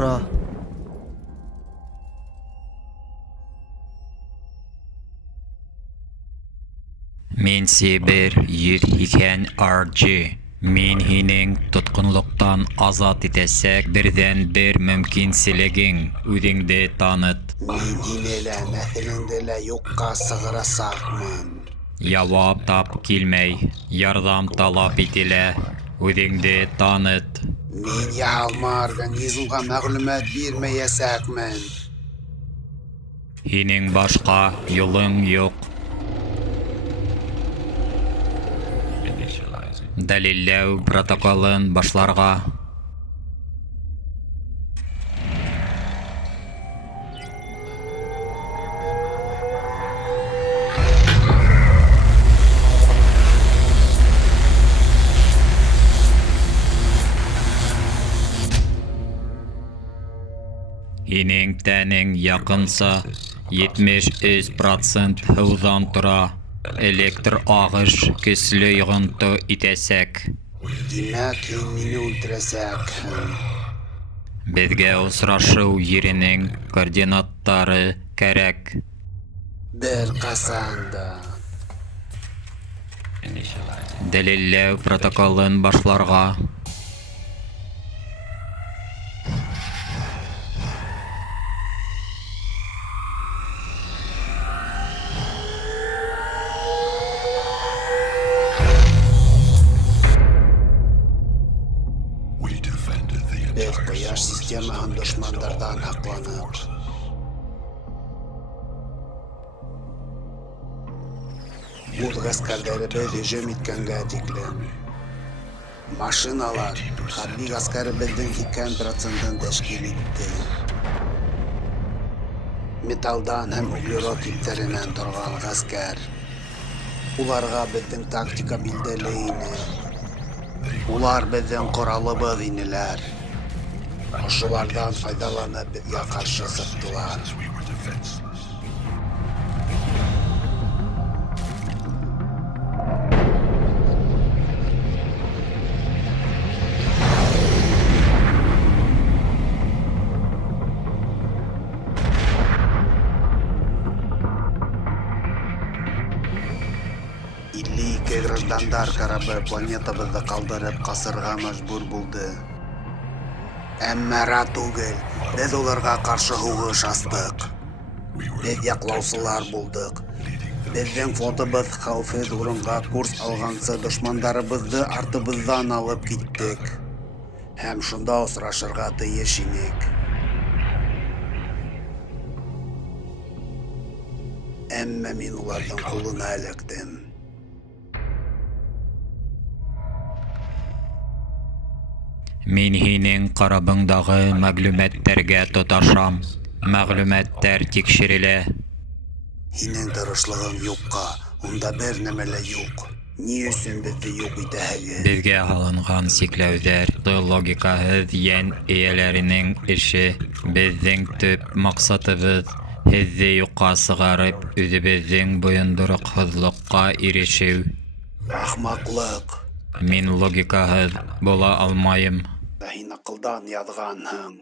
тора. Мен Себер Ерхикен RG. Мен хинең тоткынлыктан азат итәсәк, бердән бер мөмкинселегең, үҙеңде таныт. Мин һине мәхәлләңдә лә юкка сығырасакмын. Явап тап килмәй, ярдәм талап ителә, үҙеңде таныт. Мин яһалма организмга мәгълүмат бирмәясәкмен. Һинең башка юлың юк. Дәлилләү протоколын башларга. Һинең тәнең якынса 73% һыудан тора. Электр ағыш көслө йогынты итәсәк. Димәк, һин мине үлтерәсәкһең. Безгә осрашыу еренең координаттары кәрәк. Бер ҡасанда. Дәлилләү протоколын башларга. Беҙ ҡояш системаһын дошмандарҙан һаҡланыҡ. Үҙ ғәскәрҙәребеҙ һөжүм иткәнгә тиклем. Машиналар хәрби ғәскәребеҙҙең 80%-ын тәшкил итте. Металдан һәм углерод типтәренән торған ғәскәр. Уларға беҙҙең тактика билдәле ине. Улар беҙҙең ҡоралыбыҙ инеләр. Ошолардан файдаланып беҙгә ҡаршы сыҡтылар. Граждандар карабы планетабыҙҙы ҡалдырып ҡасырға мәжбүр булды. Әммә түгел, беҙ уларға ҡаршы һуғыш астыҡ. Беҙ яҡлаусылар булдыҡ. Беҙҙең флотыбыҙ хәүефһеҙ урынға курс алғансы дошмандарыбыҙҙы артыбыҙҙан алып киттек. Һәм шунда осрашырға тейеш инек. Әммә мин уларҙың ҡулына эләктем. Мин һинең карабыңдағы мәғлүмәттәргә тоташам. Мәғлүмәттәр тикшерелә. Һинең тырышлығың юҡҡа, унда бер нәмә лә юҡ. Ни өсөн беҙҙе юҡ итәһегеҙ? Беҙгә һалынған сикләүҙәр логикаһыҙ йән эйәләренең эше. Беҙҙең төп маҡсатыбыҙ һеҙҙе юҡҡа сығарып, үҙебеҙҙең бойондороҡһоҙлоҡҡа ирешеү. Ахмаҡлыҡ. Мин логикаһыҙ була алмайым. Һин аҡылдан яҙғанһың.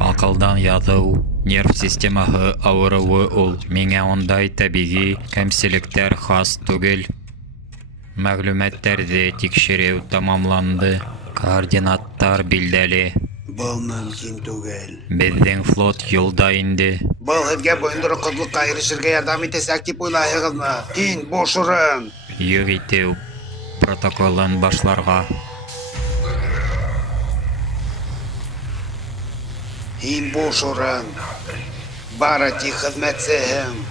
Аҡылдан яҙыу, нерв системаһы ауырыуы ул. Миңә ундай тәбиғи кәмселектәр хас түгел. Мәғлүмәттәрҙе тикшереү тамамланды. Координаттар билдәле. Был мөмкин түгел. Беҙҙең флот юлда инде. Был һеҙгә бойондороҡһоҙлоҡҡа ирешергә ярҙам итәсәк тип уйлайһығыҙмы? Һин буш урын! Юҡ итеү протоколын башларға. Һин буш урын! Бары тик хеҙмәтсеһең!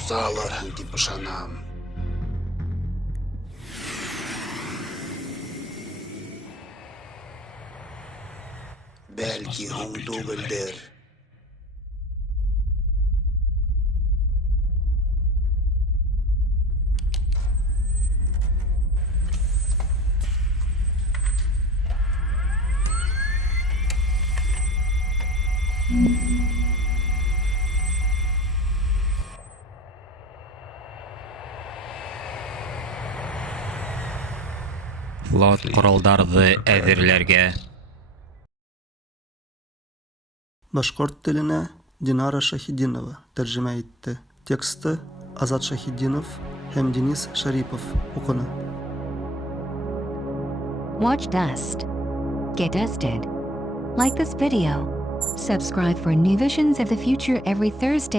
Озаларһың дип ышанам. Бәлки һуң түгелдер. Флот коралдарды әзерләргә. Башкорт теленә Динара Шаһидинова тәрҗемә итте. Тексты Азат Шаһидинов һәм Денис Шарипов укыны. Watch Dust. Get dusted. Like this video. Subscribe for new visions of the future every Thursday.